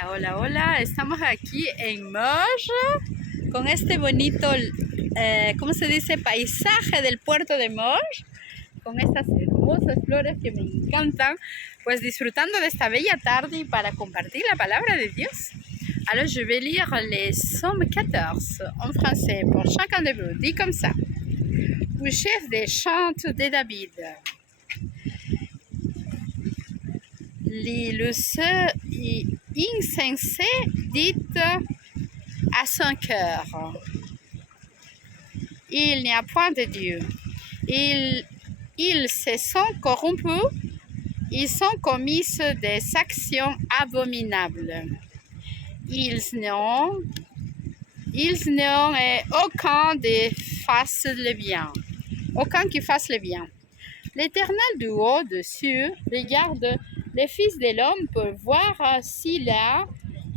Hola, hola, hola. Estamos aquí en Moche con este bonito, ¿cómo se dice? Paisaje del puerto de Moche, con estas hermosas flores que me encantan, pues disfrutando de esta bella tarde para compartir la palabra de Dios. Alors je vais lire les psaumes 14 en français pour chacun de vous. Dit comme ça. Au chef des chants de David. Le cœur insensé dit à son cœur, il n'y a point de Dieu. Ils se sont corrompus, ils ont commis des actions abominables. Ils n'ont aucun qui fasse le bien. L'Éternel du haut dessus regarde les fils de l'homme pour voir s'il y a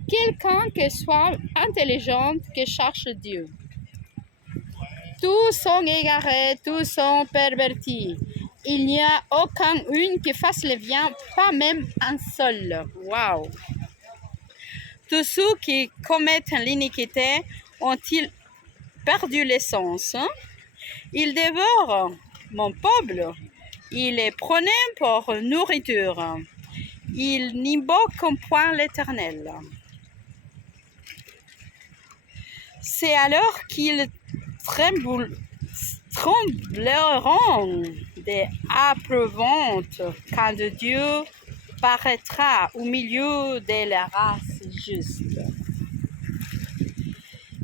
quelqu'un qui soit intelligent qui cherche Dieu. Tous sont égarés, tous sont pervertis. Il n'y a aucun une qui fasse le bien, pas même un seul. Waouh! Tous ceux qui commettent l'iniquité ont-ils perdu l'essence? Ils dévorent mon peuple. Ils les prenaient pour nourriture. Ils n'invoquent point l'Éternel. C'est alors qu'ils trembleront d'éprouvantes quand Dieu paraîtra au milieu de la race juste.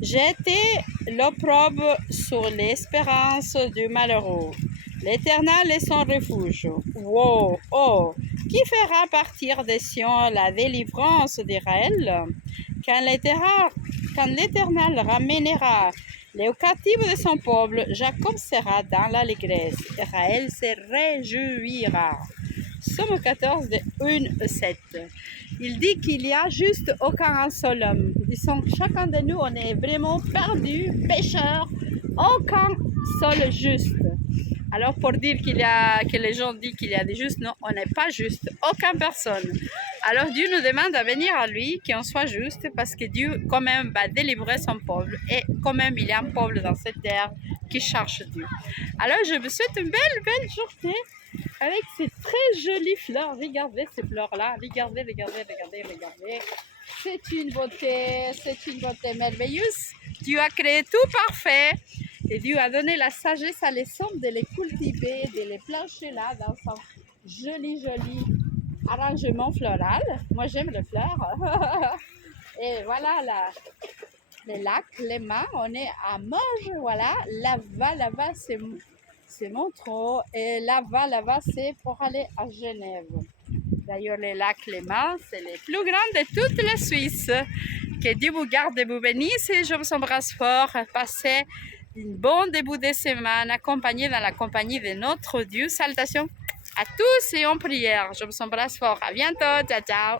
Jetez l'opprobre sur l'espérance du malheureux. L'Éternel est son refuge. Wow, oh, qui fera partir de Sion la délivrance d'Israël? Quand l'Éternel ramènera les captifs de son peuple, Jacob sera dans l'allégresse. Israël se réjouira. Somme 14 de 1 à 7. Il dit qu'il y a juste aucun seul homme. Disons que chacun de nous, on est vraiment perdu, pécheur, aucun seul juste. Alors pour dire que les gens disent qu'il y a des justes, non, on n'est pas juste, aucune personne. Alors Dieu nous demande de venir à lui, qu'on soit juste, parce que Dieu quand même va délivrer son peuple. Et quand même, il y a un peuple dans cette terre qui cherche Dieu. Alors je vous souhaite une belle journée avec ces très jolies fleurs. Regardez ces fleurs-là, regardez. C'est une beauté merveilleuse. Dieu a créé tout parfait. Et Dieu a donné la sagesse à les hommes de les cultiver, de les plancher là dans son joli arrangement floral. Moi, j'aime les fleurs. Et voilà les lacs, les mains. On est à Moche, voilà. Là-bas, c'est Montreux. Et là-bas, c'est pour aller à Genève. D'ailleurs, les lacs Léman, c'est les plus grands de toute la Suisse. Que Dieu vous garde et vous bénisse. Et je vous embrasse fort. Passez une bonne début de semaine, accompagné dans la compagnie de notre Dieu. Salutations à tous et en prière. Je vous embrasse fort. À bientôt. Ciao, ciao.